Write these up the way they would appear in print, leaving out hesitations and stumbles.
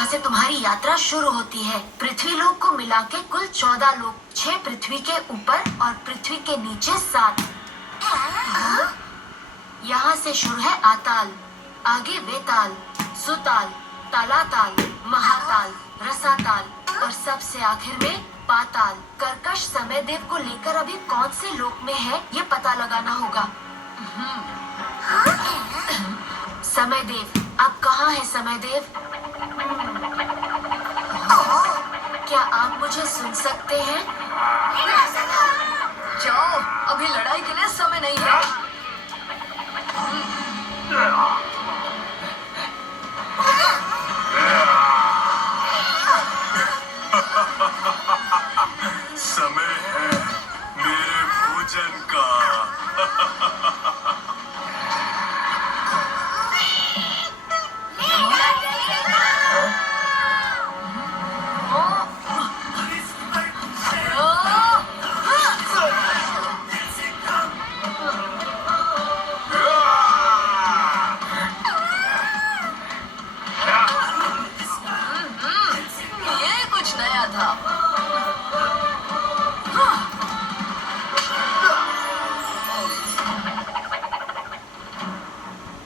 यहाँ से तुम्हारी यात्रा शुरू होती है। पृथ्वी लोक को मिला के कुल 14 लोक, 6 पृथ्वी के ऊपर और पृथ्वी के नीचे 7। यहाँ से शुरू है आताल, आगे वेताल, सुताल, तालाताल, महाताल, रसाताल और सबसे आखिर में पाताल। कर्कश समय देव को लेकर अभी कौन से लोक में है ये पता लगाना होगा। समय देव, आप कहाँ हैं समय देव? क्या आप मुझे सुन सकते हैं? जाओ, अभी लड़ाई के लिए समय नहीं है। समय है मेरे भोजन का। ये कुछ नया था।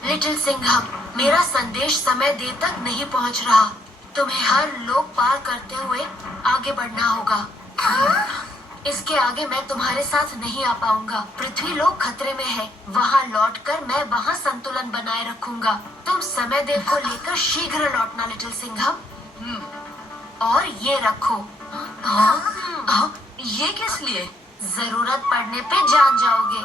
लिटिल सिंघम, मेरा संदेश समय देव तक नहीं पहुंच रहा। तुम्हें हर लोक पार करते हुए आगे बढ़ना होगा। इसके आगे मैं तुम्हारे साथ नहीं आ पाऊंगा। पृथ्वी लोक खतरे में है। वहाँ लौटकर मैं वहाँ संतुलन बनाए रखूंगा। तुम समय देव को लेकर शीघ्र लौटना लिटिल सिंघम। और ये रखो। ये किस लिए? जरूरत पड़ने पे जान जाओगे।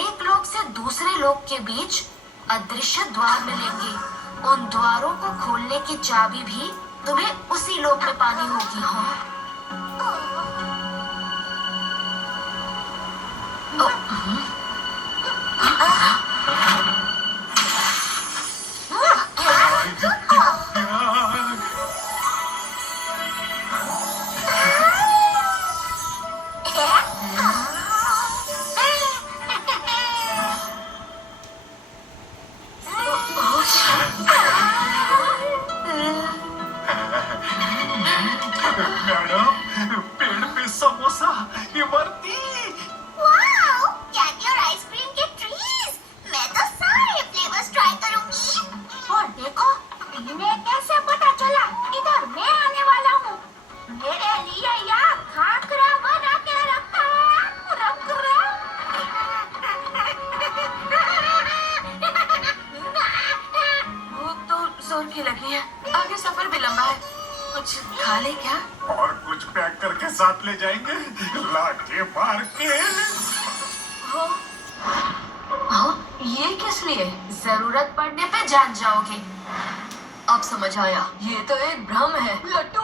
एक लोक से दूसरे लोक के बीच अदृश्य द्वार मिलेंगे। उन द्वारों को खोलने की चाबी भी तुम्हें उसी लोक में पानी होगी। मैडम, पेड़ पे समोसा, इमरती। वाओ, कैंडी और आइसक्रीम के ट्रीज। मैं तो सारे फ्लेवर्स ट्राई करूंगी। और देखो, इन्हें कैसे पता चला इधर मैं आने वाला हूँ। मेरे लिए यहाँ खाकरा बना के रखा। भूख तो जोर की लगी है। आगे सफर भी लंबा है। कुछ खा ले क्या? और कुछ पैक करके साथ ले जाएंगे। लाके मार के। ये किस लिए? जरूरत पड़ने पे जान जाओगे। अब समझ आया, ये तो एक भ्रम है। लट्टू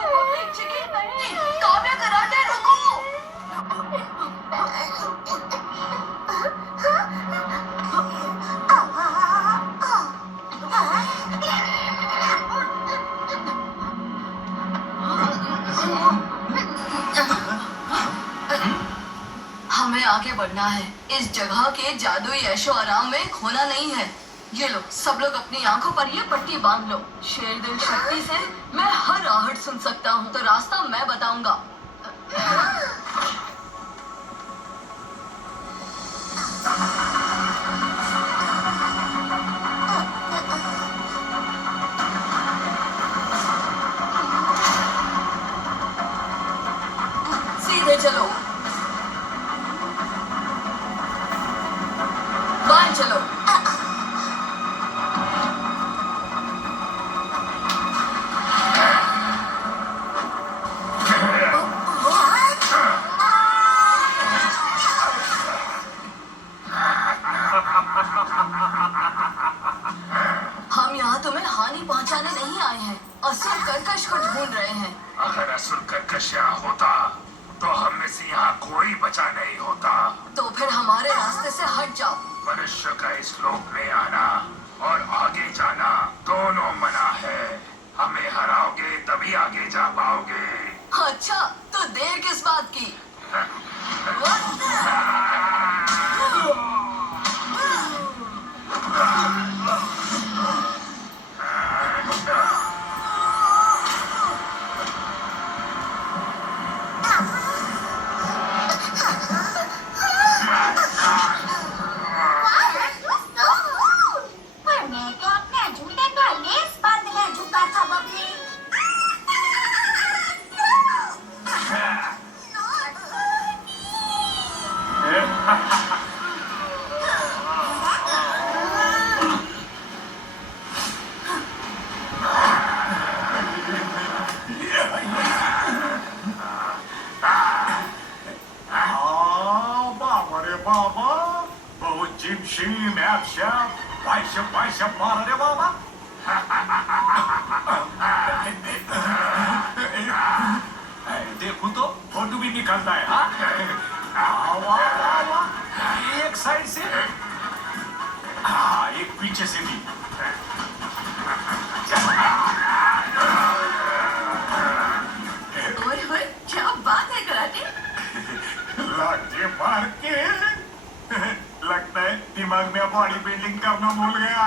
चिकन नहीं। काव्य कराटे रुको। हमें आगे बढ़ना है। इस जगह के जादुई ऐशो आराम में खोना नहीं है। ये लो, सब लोग अपनी आंखों पर ये पट्टी बांध लो। शेर दिल शक्ति से मैं हर आहट सुन सकता हूँ, तो रास्ता मैं बताऊंगा। सीधे चलो, बाएं चलो। हम यहाँ तुम्हें हानि पहुँचाने नहीं आए हैं। असुर कर्कश को ढूंढ रहे हैं। अगर असुर कर्कश यहाँ होता तो हम में से यहाँ कोई बचा नहीं होता। तो फिर हमारे रास्ते से हट जाओ। मनुष्य का इस लोक में आना और आगे जाना दोनों मना है। हमें हराओगे तभी आगे जा पाओगे। अच्छा, तो देर किस बात की? वाइशप मार रे बाबा। देखूं तो फोटो भी निकलता है। हाँ वाह वाह वाह, एक साइड से हाँ एक पीछे से भी। ओए होए, क्या बात है कराटे। लाटे मार के लगता है दिमाग में बॉडी बिल्डिंग करना भूल गया।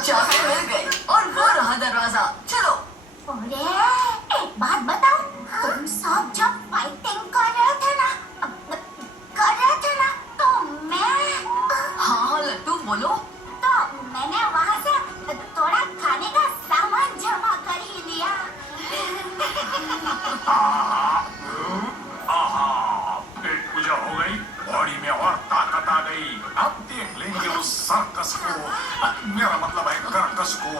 चाबी मिल गई और वो रहा दरवाजा। चलो। अरे एक बात बताओ, तुम सब जब फाइटिंग कर रहे थे ना तो मैं हाँ लट्टू बोलो। तो मैंने वहाँ से थोड़ा खाने का सामान जमा कर ही लिया। पेट पूजा हो गई, बॉडी में और ताकत आ गई। अब देख लेंगे उस सर्कस को, मेरा मतलब है कर्कस को।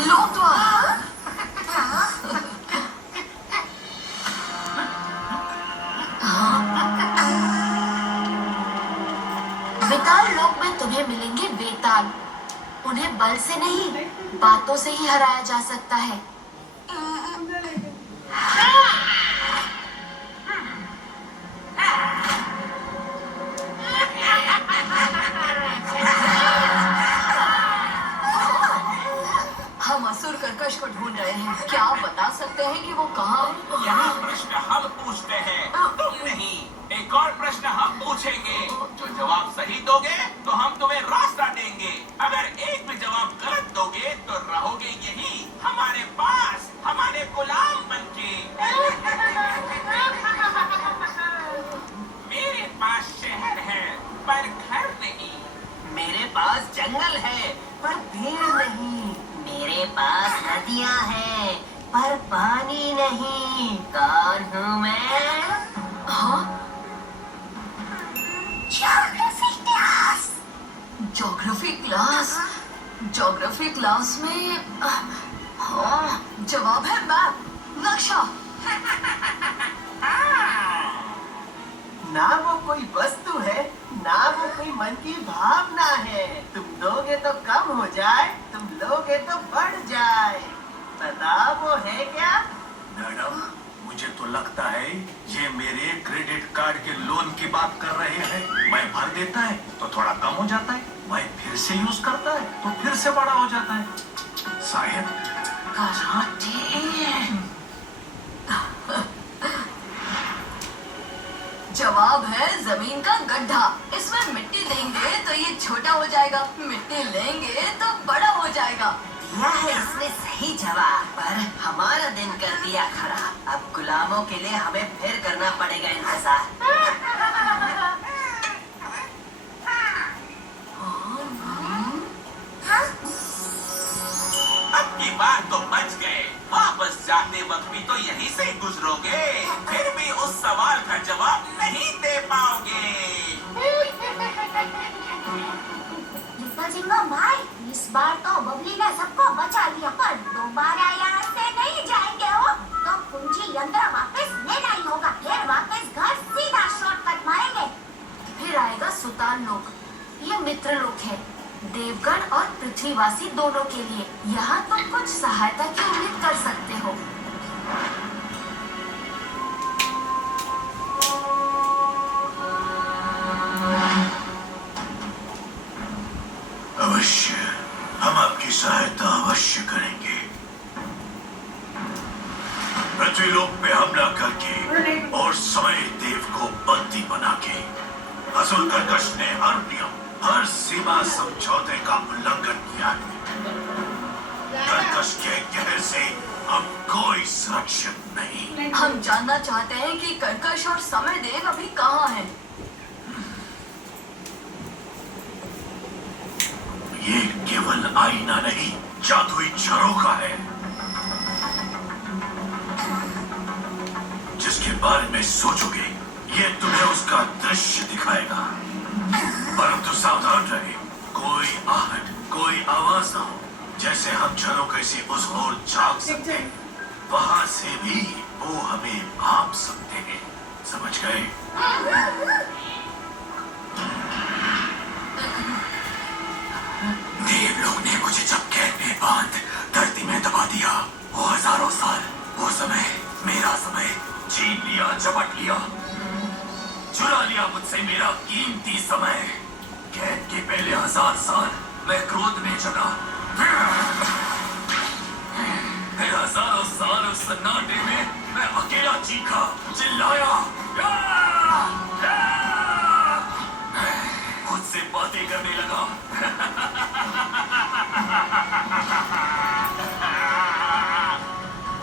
लोग तो विताल लोक में तुम्हें मिलेंगे बेताल। उन्हें बल से नहीं, बातों से ही हराया जा सकता है। हम असुर कर्कश को ढूंढ रहे हैं। क्या आप बता सकते हैं कि वो कहाँ है? यही प्रश्न हम पूछते हैं, तुम नहीं। एक और प्रश्न हम पूछेंगे, जो जवाब सही दोगे तो हम तुम्हें रास्ता देंगे। अगर एक भी जवाब गलत दोगे तो रहोगे यही हमारे पास, हमारे गुलाम बनके। मेरे पास शहर है पर घर नहीं। मेरे पास जंगल है पर भीड़ नहीं। मेरे पास नदियाँ हैं पर पानी नहीं। कौन हूँ मैं? हाँ? Geography class. Geography class. Geography class में हाँ, जवाब है मैप, नक्शा। ना वो कोई वस्तु है, ना वो कोई मन की भावना है। तुम दोगे तो कम हो जाए, तुम लोगे तो बढ़ जाए। बताओ वो है क्या? मैडम, मुझे तो लगता है ये मेरे क्रेडिट कार्ड के लोन की बात कर रहे हैं। मैं भर देता है तो थोड़ा कम हो जाता है, मैं फिर से यूज करता है तो फिर से बड़ा हो जाता है। शायद जवाब है जमीन का गड्ढा। इसमें मिट्टी देंगे तो ये छोटा हो जाएगा, मिट्टी लेंगे तो बड़ा हो जाएगा। दिया है इसने सही जवाब, पर हमारा दिन कर दिया खराब। अब गुलामों के लिए हमें फिर करना पड़ेगा इंतजार। अब की बार तो बच गए। वापस जाते वक्त भी तो यहीं से गुजरोगे, फिर भी उस सवाल का जवाब नहीं दे पाओगे। जिंगा भाई, इस बार तो बबली ने सबको बचा लिया, पर दोबारा यहाँ से नहीं जाएंगे हो तो कुंजी यंत्र वापस लेना ही होगा। फिर वापस घर सीधा शॉर्टकट मारेंगे। फिर आएगा सुताल लोक। ये मित्र लोक है, देवगण और पृथ्वीवासी दोनों के लिए। यहाँ तुम कुछ सहायता की उम्मीद कर सकते हो। अवश्य, हम आपकी सहायता अवश्य करेंगे। पृथ्वीलोक पे हमला करके और समय देव को बंदी बना के असुर कर्कश ने हर नियम हर सीमा समझौते का उल्लंघन किया है। कर्कश के कहर से अब कोई सुरक्षित नहीं। हम जानना चाहते हैं कि कर्कश और समय देव अभी कहाँ हैं। ये केवल आईना नहीं, जादुई झरोखा है जिसके बारे में सोचोगे ये तुम्हें उसका दृश्य दिखाएगा। परंतु सावधान रहे, कोई आहट, कोई आवाज ना हो, जैसे हम झरोखे से उस ओर झांक सकते हैं, वहां से भी वो हमें भाप सकते हैं। समझ गए? देव लोग ने मुझे जब कैद में बांध धरती में दबा दिया, वो हजारों साल, वो समय, मेरा समय छीन लिया, झपट लिया, चुरा लिया मुझसे मेरा कीमती समय। कैद के पहले 1000 साल मैं क्रोध में जगा, फिर हजारों साल उस सन्नाटे में मैं अकेला चीखा, चिल्लाया, खुद से बातें करने लगा।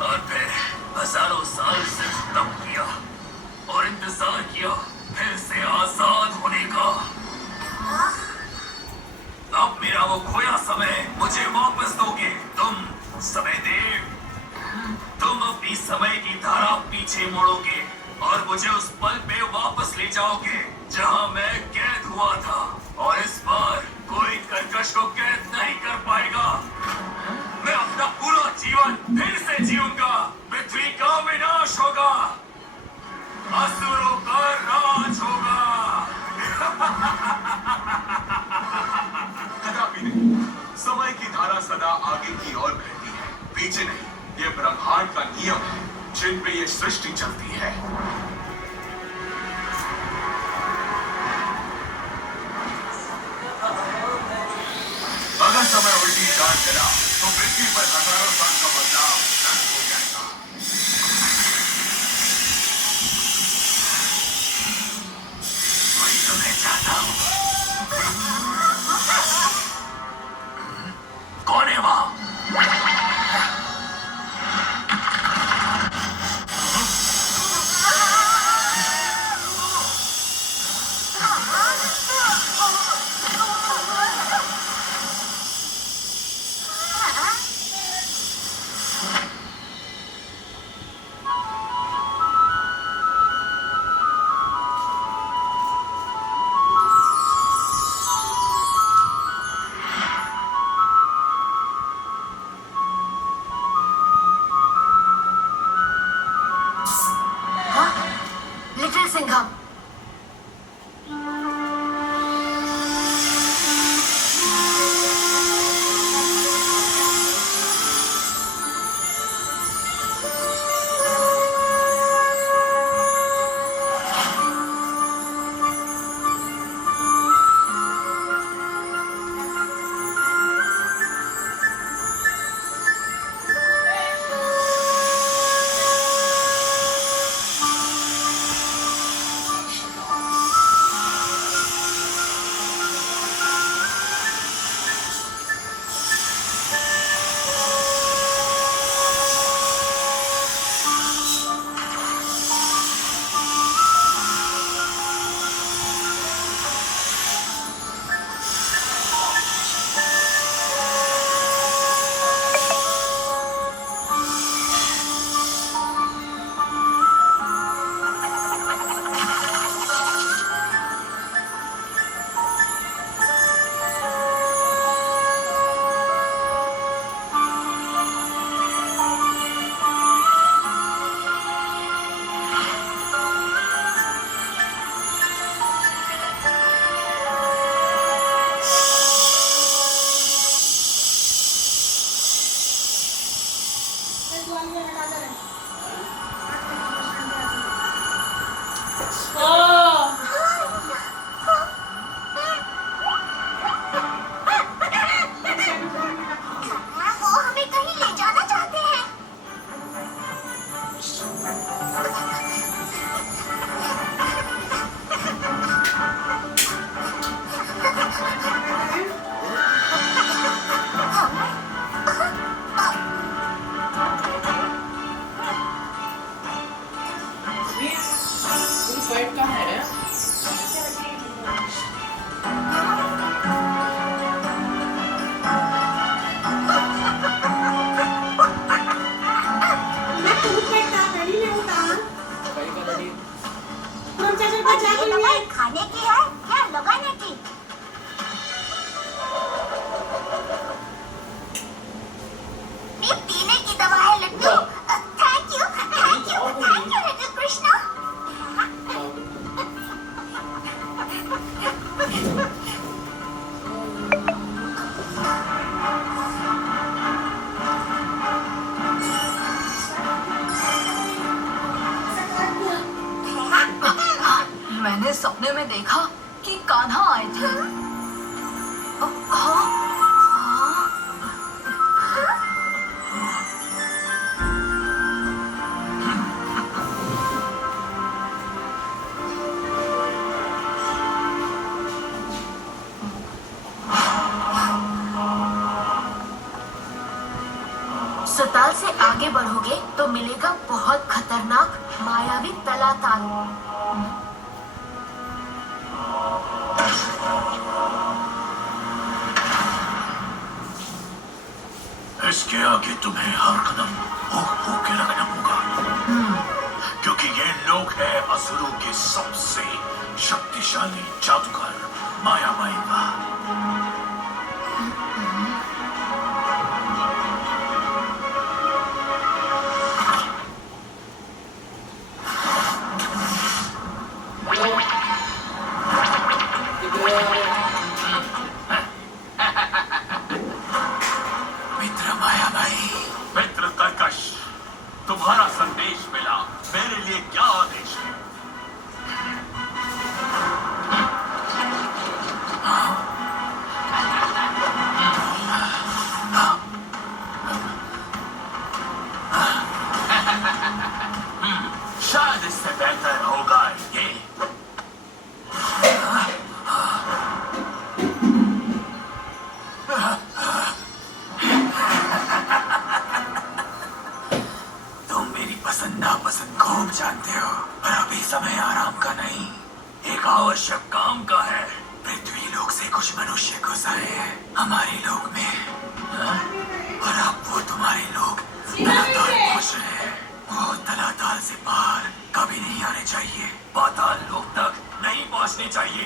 और फिर हजारों साल सिर्फ तप किया और इंतजार किया फिर से आजाद होने का। अब मेरा वो खोया समय मुझे वापस दोगे तुम, समय देव। तुम अपनी समय की धारा पीछे मोड़ोगे और मुझे उस पल पे वापस ले जाओगे जहां मैं कैद हुआ था। और इस बार कोई कर्कश को कैद नहीं कर पाएगा। मैं अपना पूरा जीवन फिर से जीऊंगा, पृथ्वी का विनाश होगा, असुरों का राज होगा। कदापि नहीं, समय की धारा सदा आगे की ओर बहती है, पीछे नहीं। ये ब्रह्मांड का नियम है जिन पे ये सृष्टि चलती है। अगर समय उल्टी चाल चला तो पृथ्वी पर हजारों साल का बदलाव नष्ट हो जाएगा। वही तो मैं चाहता हूँ। कौन है वहाँ? लिटिल सिंघम, वो हमें कहीं ले जाना चाहते हैं। ये दवाई खाने की है या लगाने की? ये पीने की दवा है laddu. Thank you little Krishna. मैंने सपने में देखा कि कान्हा आए थे। हाँ? सताल से आगे बढ़ोगे तो मिलेगा बहुत खतरनाक मायावी तलाताल। इसके आगे तुम्हें हर कदम हो के रखना होगा, क्योंकि ये लोग हैं असुरों के सबसे शक्तिशाली जादूगर माया माएगा। मित्र माया माई, मित्र कर्कश, तुम्हारा संदेश मिला। मेरे लिए क्या आदेश है? शायद इससे बेहतर होगा ये। तुम मेरी पसंद नापसंद खूब जानते हो, पर अभी समय आराम का नहीं, एक आवश्यक काम का है। पृथ्वी लोक से कुछ मनुष्य घुस आए हैं हमारे लोक में, हाँ? और अब वो तुम्हारे लोग तलाताल पहुंच रहे हैं। वो तलाताल से पार कभी नहीं आने चाहिए, पाताल लोक तक नहीं पहुंचने चाहिए।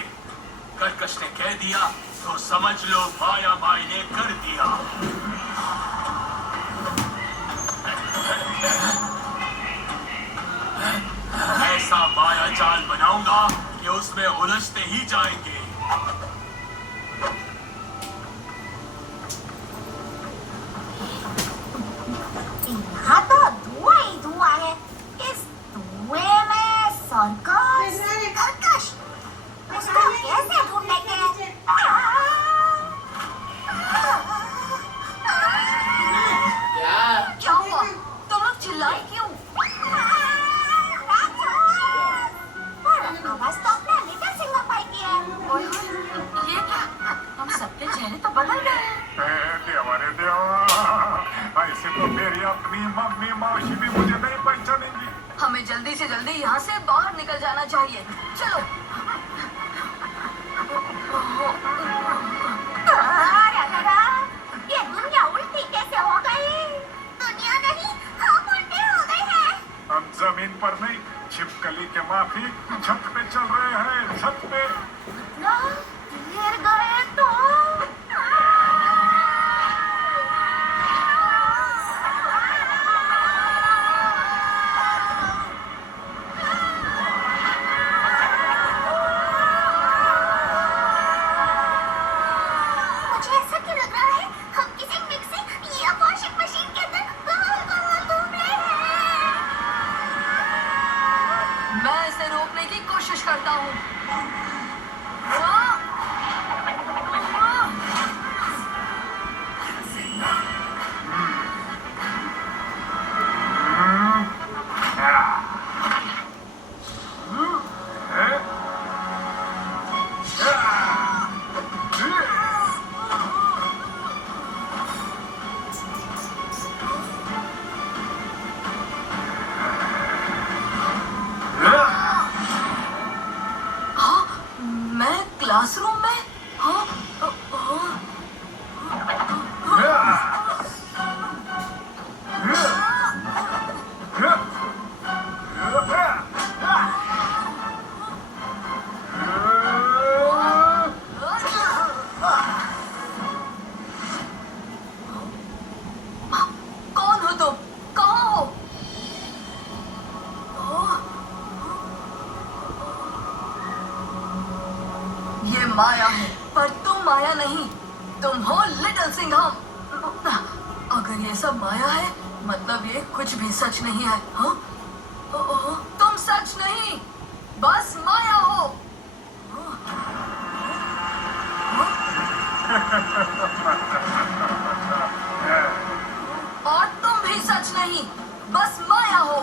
कर्कश ने कह दिया तो समझ लो माया माई ने कर दिया। ऐसा माया जाल बनाऊंगा कि उसमें उलझते ही जाएंगे। यहाँ तो धुआं ही धुआं है। इस धुएं में सर्कस कर्कश, उसको कैसे ढूंढेंगे? क्या हुआ? तुम लोग चिल्लाए क्यों? पर आवाज तो अपने लिटिल सिंगर भाई की है। ये क्या? हम सबके चेहरे तो बदल गए हैं। देवा रे देवा, ऐसे तो मेरी अपनी मम्मी मौसी भी मुझे नहीं पहचानेंगी। हमें जल्दी से जल्दी यहाँ से बाहर निकल जाना चाहिए। चलो। ये दुनिया उल्टी कैसे हो गई? दुनिया नहीं, हम उल्टे हो गए हैं। हम जमीन पर नहीं, छिपकली के माफी छत पे चल रहे हैं, छत पे। गिर गए तो मुझे ऐसा क्यों लग रहा है हम किसी मिक्सी या वॉशिंग मशीन के अंदर गोल-गोल घूम रहे हैं। मैं इसे रोकने की कोशिश करता हूँ। मैं क्लासरूम में? हाँ? माया है, पर तुम माया नहीं, तुम हो लिटिल सिंघम। अगर ये सब माया है, मतलब ये कुछ भी सच नहीं है। हाँ? तुम सच नहीं, बस माया हो। और तुम भी सच नहीं, बस माया हो।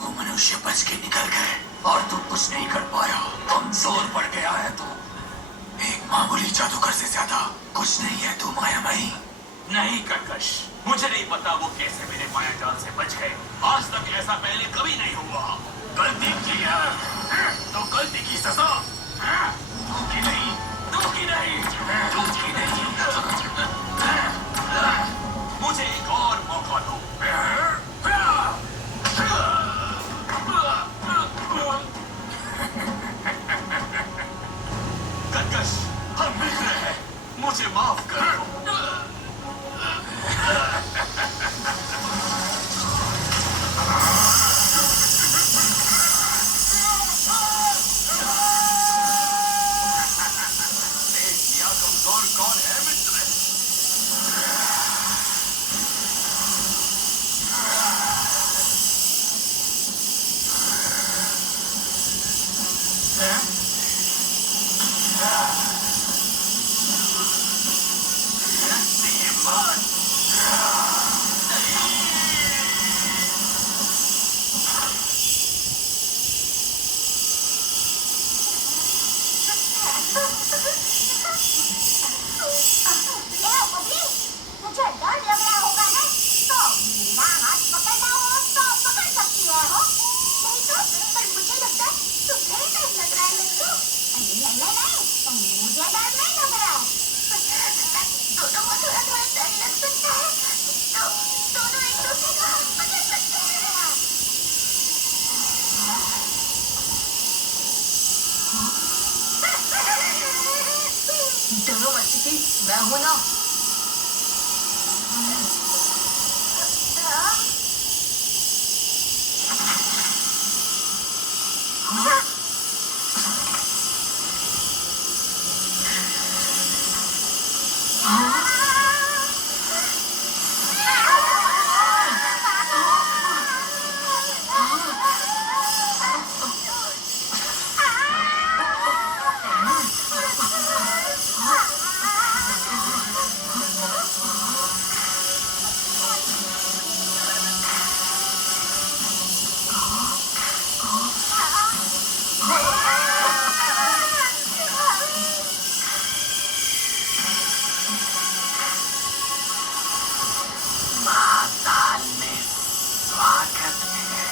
वो मनुष्य बच के निकल गए और तू कुछ नहीं कर पाया। कमजोर पड़ गया है तू। एक मामूली जादूगर से ज्यादा कुछ नहीं है तू मायामयी। नहीं कर्कश, मुझे नहीं पता वो कैसे मेरे माया जाल से बच गए। आज तक ऐसा पहले कभी नहीं हुआ। गलती की है तो गलती की सजा। तू की नहीं, तू की नहीं, तू की नहीं। मुझे एक और मौका दो। कर्कश, हम मिल रहे हैं, मुझे माफ करो। देखिए कमजोर कौन है मित्र। मुझे डर लग रहा होगा ना, तो मेरा हाथ पकड़ना हो तो पकड़ सकती है हो। नहीं तो, पर मुझे लगता है तुम्हें डर लग रहा है लल्लू। नहीं, मुझे डर नहीं लग रहा है। दोनों को थोड़ा थोड़ा डर लग सकता है, तो दोनों एक दूसरे का हाथ पकड़ सकते हैं। डरो मत चिकी, मैं हूं ना। महाकाल में स्वागत है।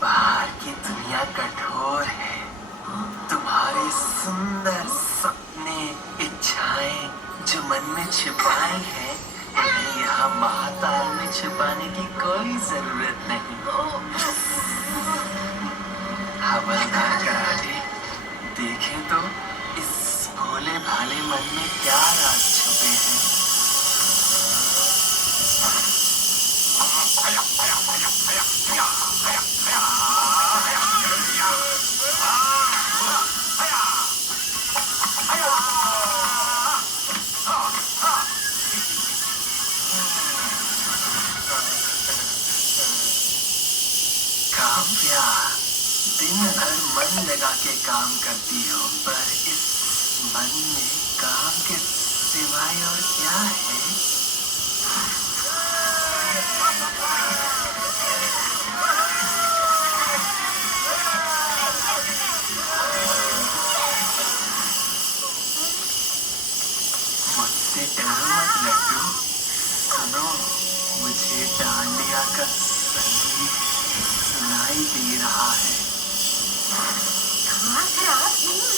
बाहर की दुनिया कठोर है। तुम्हारे सुंदर सपने, इच्छाएं जो मन में छिपाई हैं, उन्हें यहाँ महाकाल में छिपाने की कोई जरूरत नहीं। हवलदार कराटे, देखें तो इस भोले भाले मन में क्या राज छुपे हैं। काव्या, दिन भर मन लगा के काम करती हो, पर इस मन में काम के सिवाय और क्या है? मुझसे डरो मत लड्डू, सुनो, मुझे डांडिया का संगीत सुनाई दे रहा है।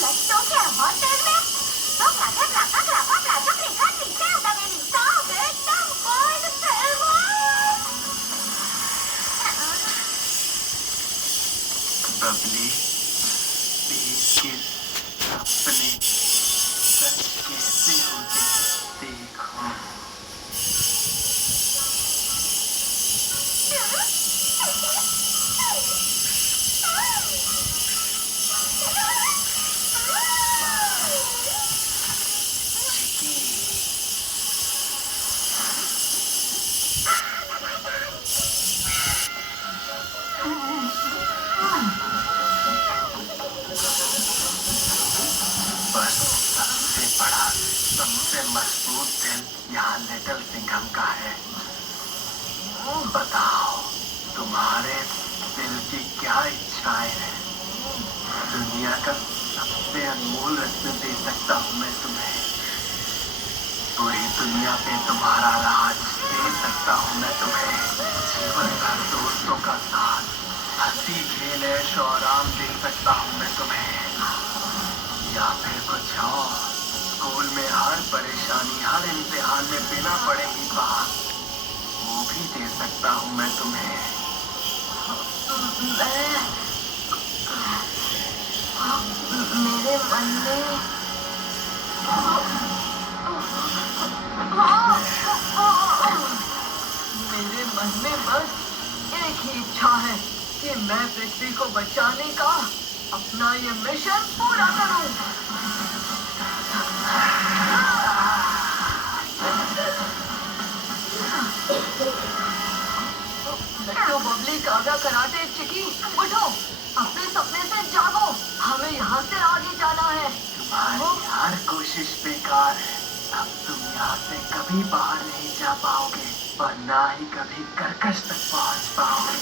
लट्टों के होटल में तो प्लाजक लाका क्रापा प्लाजक रेखा नीचे उड़ा मेरी सब एकदम वर्ल्ड फेमस। बबली, देश के सपने सच कैसे होते हैं देखो। बस सबसे बड़ा, सबसे मजबूत दिल यहाँ लिटिल सिंघम का है। बताओ, तुम्हारे दिल की क्या इच्छाएं हैं? दुनिया का सबसे अनमोल रत्न दे सकता हूँ मैं तुम्हें। पूरी दुनिया पे तुम्हारा राज दे सकता हूँ मैं तुम्हें। जीवन भर दोस्तों का साथ, हंसी खेल ऐश और आराम दे सकता हूँ मैं तुम्हें। या फिर कुछ और, स्कूल में हर परेशानी, हर इम्तिहान में बिना पढ़े ही पास, वो भी दे सकता हूँ मैं तुम्हें। मेरे मन में मेरे मन में बस एक ही इच्छा है कि मैं पृथ्वी को बचाने का अपना ये मिशन पूरा करूं। लट्टू, बबली, कागा, कराटे, चिकी, उठो, अपने सपने से जागो। हमें यहाँ से आगे जाना है। तुम्हारी हर कोशिश बेकार है। अब तुम यहाँ से कभी बाहर नहीं जा पाओगे और ना ही कभी कर्कश तक पहुँच पाओगे।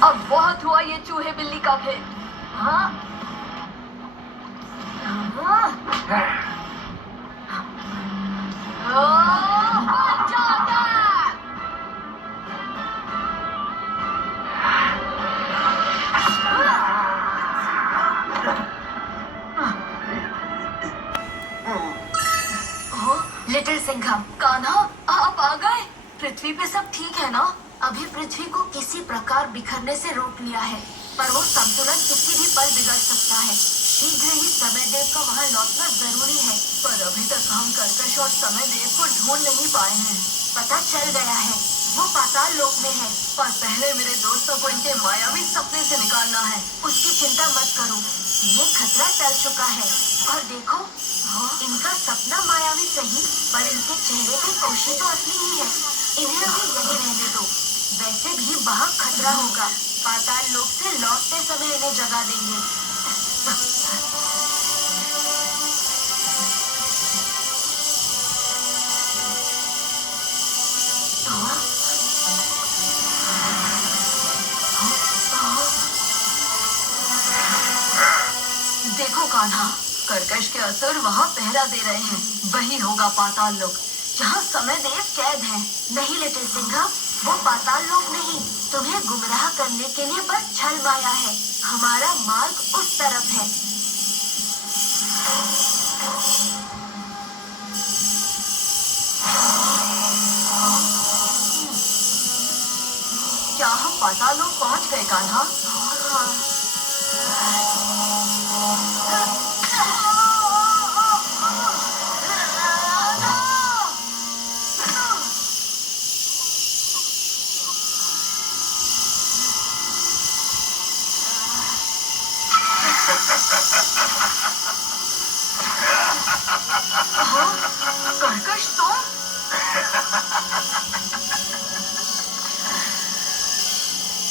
अब बहुत हुआ ये चूहे बिल्ली का खेल। हाँ? लिटिल सिंघम, कान्हा, आप आ गए। पृथ्वी पे सब ठीक है ना? अभी पृथ्वी को किसी प्रकार बिखरने से रोक लिया है, पर वो संतुलन किसी भी पल बिगड़ सकता है। शीघ्र ही समय देव का वहाँ लौटना जरूरी है। पर अभी तक हम कर्कश और समय देव को ढूंढ नहीं पाए हैं। पता चल गया है, वो पाताल लोक में है। पर पहले मेरे दोस्तों को इनके मायावी सपने से निकालना है। उसकी चिंता मत करो, ये खतरा टल चुका है। और देखो, इनका सपना मायावी सही, पर इनके चेहरे पे खुशी तो असली ही है। इन्हें अभी यही रहने दो। वैसे भी वहाँ खतरा होगा। पाताल लोक से लौटते समय इन्हें जगा देंगे। देखो कान्हा, कर्कश के असुर वहाँ पहरा दे रहे हैं। वही होगा पाताल लोक, जहाँ समय देव कैद है। नहीं लिटिल सिंघम, वो पाताल लोक नहीं, तुम्हें गुमराह करने के लिए बस छल माया है। हमारा मार्ग उस तरफ है। क्या हम पाताल लोक पहुंच गए कान्हा? कर्कश तुम?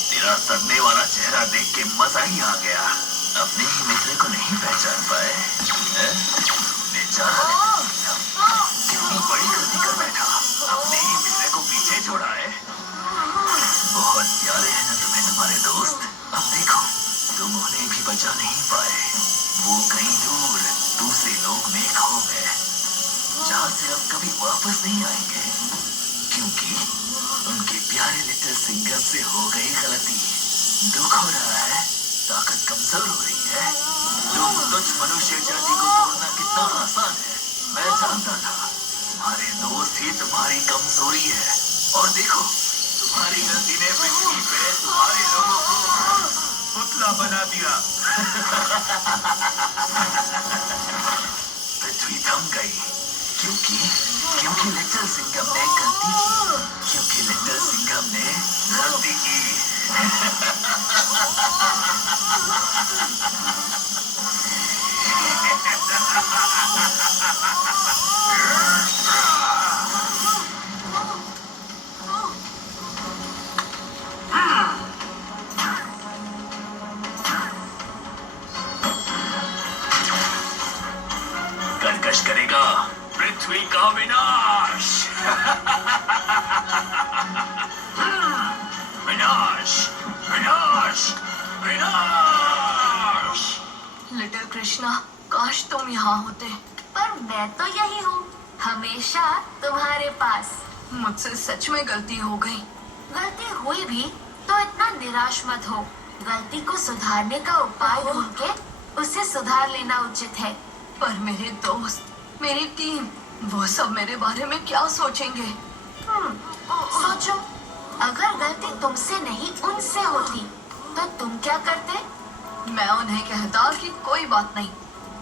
तेरा सदमे वाला चेहरा देख के मजा ही आ गया। अपने ही मित्र को नहीं पहचान पाए हैं? बेचारा कितनी बड़ी गलती कर बैठा, अपने ही मित्र को पीछे छोड़ा है। बहुत प्यारे हैं ना तुम्हें तुम्हारे दोस्त। अब देखो तुम उन्हें भी बचा नहीं पाए, वो कहीं दूर दूसरे लोक में खो गए, जहाँ से अब कभी वापस नहीं आएंगे, क्योंकि उनके प्यारे लिटिल सिंघम से हो गई गलती। दुख हो रहा है, ताकत कमजोर हो रही है। तुम तुच्छ मनुष्य जाति को तोड़ना कितना आसान है, मैं जानता था। तुम्हारे दोस्त ही तुम्हारी कमजोरी है, और देखो तुम्हारी गलती ने पृथ्वी पे तुम्हारे लोगों को पुतला बना दिया। पृथ्वी थम गई, क्योंकि लिटिल सिंघम ने गलती की, क्योंकि लिटिल सिंघम ने गलती की। कर्कश करेगा पृथ्वी का विनाश। विनाश, विनाश, विनाश। लिटिल कृष्णा, काश तुम यहाँ होते। पर मैं तो यही हूँ, हमेशा तुम्हारे पास। मुझसे सच में गलती हो गई। गलती हुई भी तो इतना निराश मत हो। गलती को सुधारने का उपाय ढूंढ के उसे सुधार लेना उचित है। पर मेरे दोस्त, मेरी टीम, वो सब मेरे बारे में क्या सोचेंगे? सोचो, अगर गलती तुमसे नहीं उनसे होती तो तुम क्या करते? मैं उन्हें कहता कि कोई बात नहीं,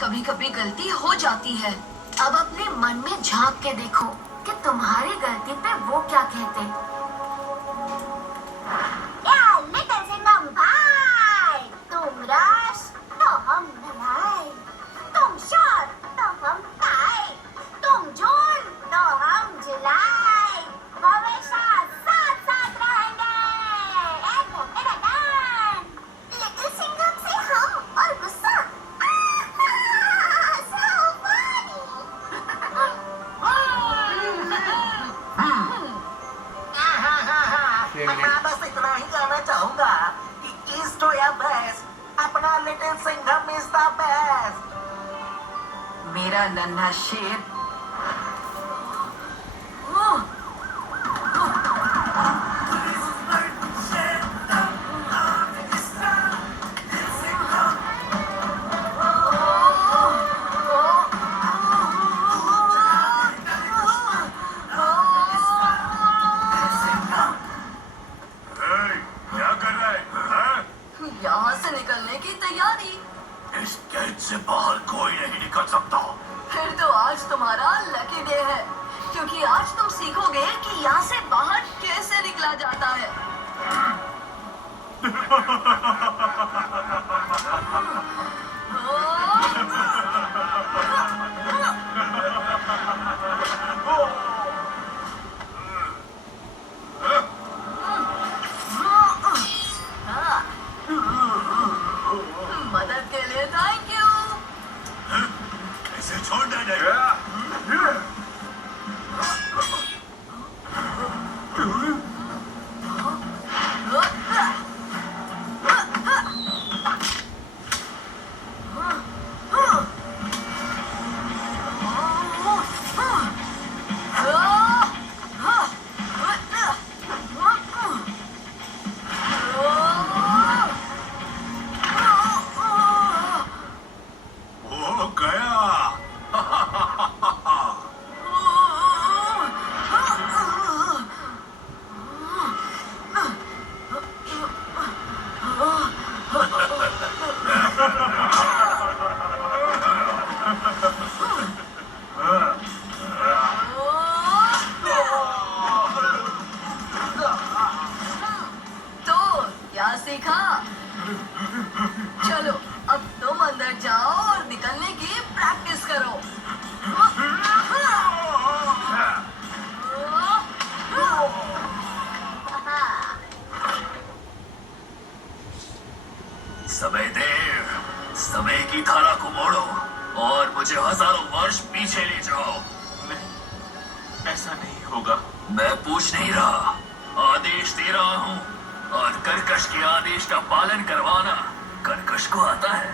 कभी कभी गलती हो जाती है। अब अपने मन में झांक के देखो कि तुम्हारी गलती पे वो क्या कहते। लिटिल सिंघम भाई, तुम रस तो हम धनाई, तुम शोर तो हम ताई, तुम जून तो हम जुलाई, हमेशा साथ साथ रहेंगे। लिटिल सिंघम से हम और गुस्सा। So funny. मैं बस इतना ही कहना चाहूंगा कि ईस्ट हो या वेस्ट, अपना little Singham is the best. मेरा नन्हा शेर। क्या कर रहा है? यहाँ से निकलने की तैयारी। इस गेट से बाहर कोई नहीं निकल सकता। फिर तो आज तुम्हारा लकी डे है, क्योंकि आज तुम सीखोगे कि यहाँ से बाहर कैसे निकला जाता है। मदद के लिए थैंक यू। इसे छोड़ना नहीं। समय देव, समय की धारा को मोड़ो और मुझे हजारों वर्ष पीछे ले जाओ। नहीं, ऐसा नहीं होगा। मैं पूछ नहीं रहा, आदेश दे रहा हूँ। और कर्कश के आदेश का पालन करवाना कर्कश को आता है।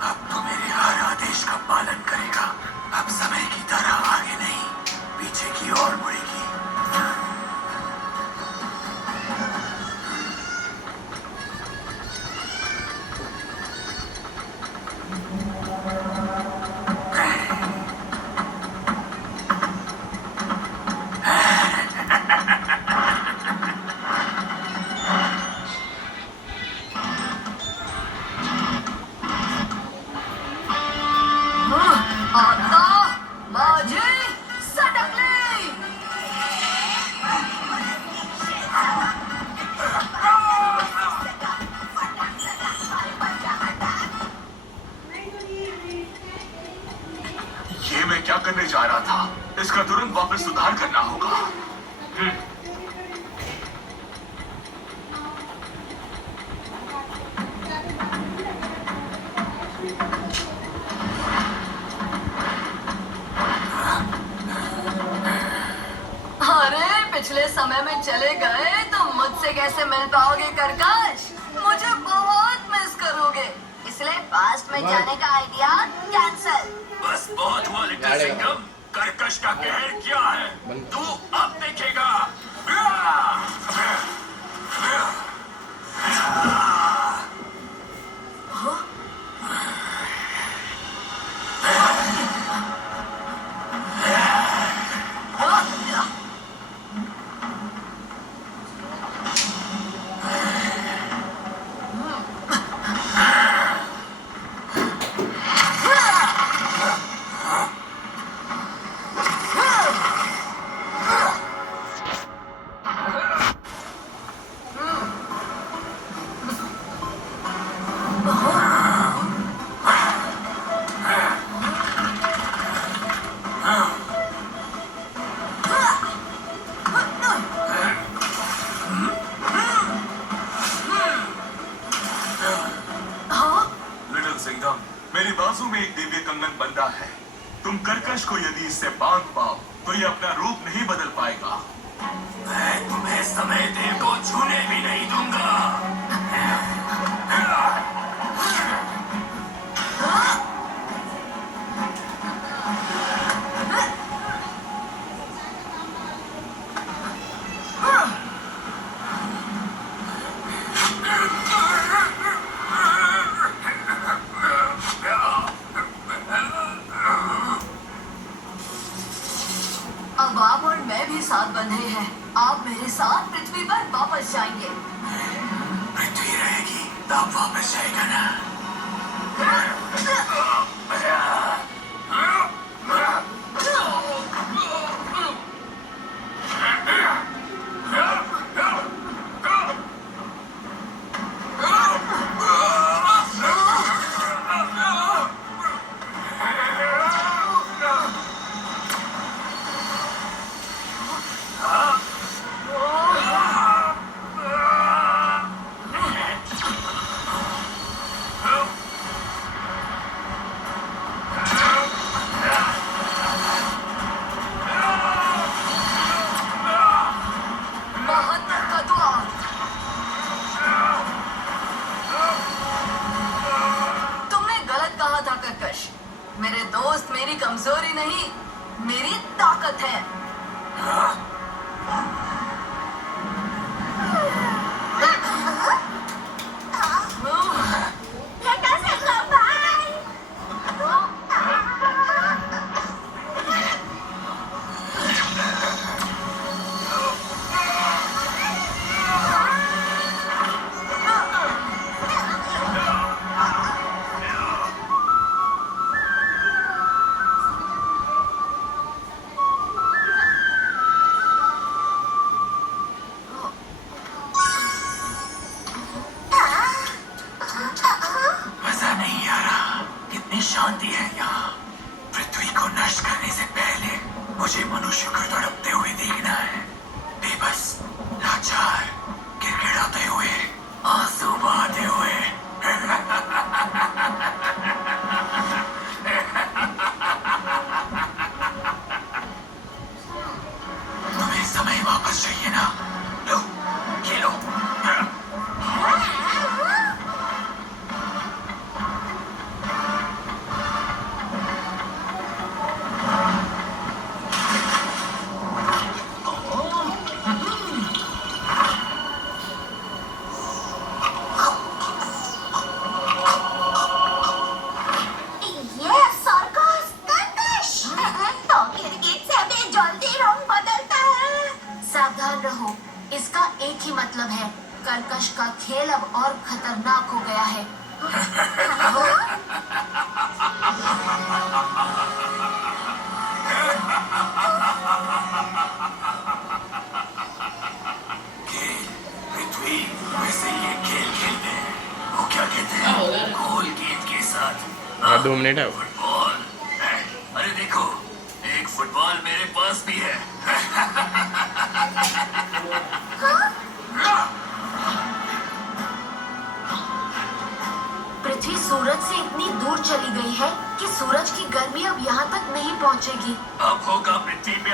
अब तो मेरे हर आदेश का पालन करेगा। अब समय की तरह आगे नहीं, पीछे की ओर मुड़ेगी। आता माझी सटकली। ये मैं क्या करने जा रहा था? इसका तुरंत वापस सुधार करना होगा। अरे पिछले समय में चले गए तो मुझसे कैसे मिल पाओगे कर्कश? मुझे बहुत मिस करोगे, इसलिए पास्ट में जाने का आइडिया कैंसल। बस बहुत हुआ लिटिल सिंघम। कर्कश का कहर क्या है तू अब देखेगा। लिटिल सिंघम, मेरी बाजू में एक दिव्य कंगन बंधा है। तुम कर्कश को यदि इससे बांध पाओ तो ये अपना रूप नहीं बदल पाएगा। मैं तुम्हें समय देव को छूने भी नहीं दूंगा। अब आप और मैं भी साथ बंधे हैं। आप मेरे साथ पृथ्वी पर वापस जाएंगे। पृथ्वी रहेगी तब वापस जाएगा ना। मेरे दोस्त, मेरी कमजोरी नहीं, मेरी ताकत है। मुझे मनुष्य को तड़पते हुए देखना है, बेबस, लाचार, गिड़गिड़ाते हुए, आंसू बहाते हुए। तुम्हें समय वापस चाहिए ना? लो, खेलो। ये सर्कस कर्कश तो गिरगिट से भी जल्दी रंग बदलता है। सावधान रहो, इसका एक ही मतलब है, कर्कश का खेल अब और खतरनाक हो गया है। खेल, पृथ्वी, वैसे ये खेल खेलते हैं, वो क्या कहते हैं, गोल गेंद के साथ। 2 मिनट है। फुटबॉल। अरे देखो, एक फुटबॉल मेरे पास भी है। पृथ्वी सूरज से इतनी दूर चली गई है कि सूरज की गर्मी अब यहाँ तक नहीं पहुँचेगी। अब होगा पृथ्वी पे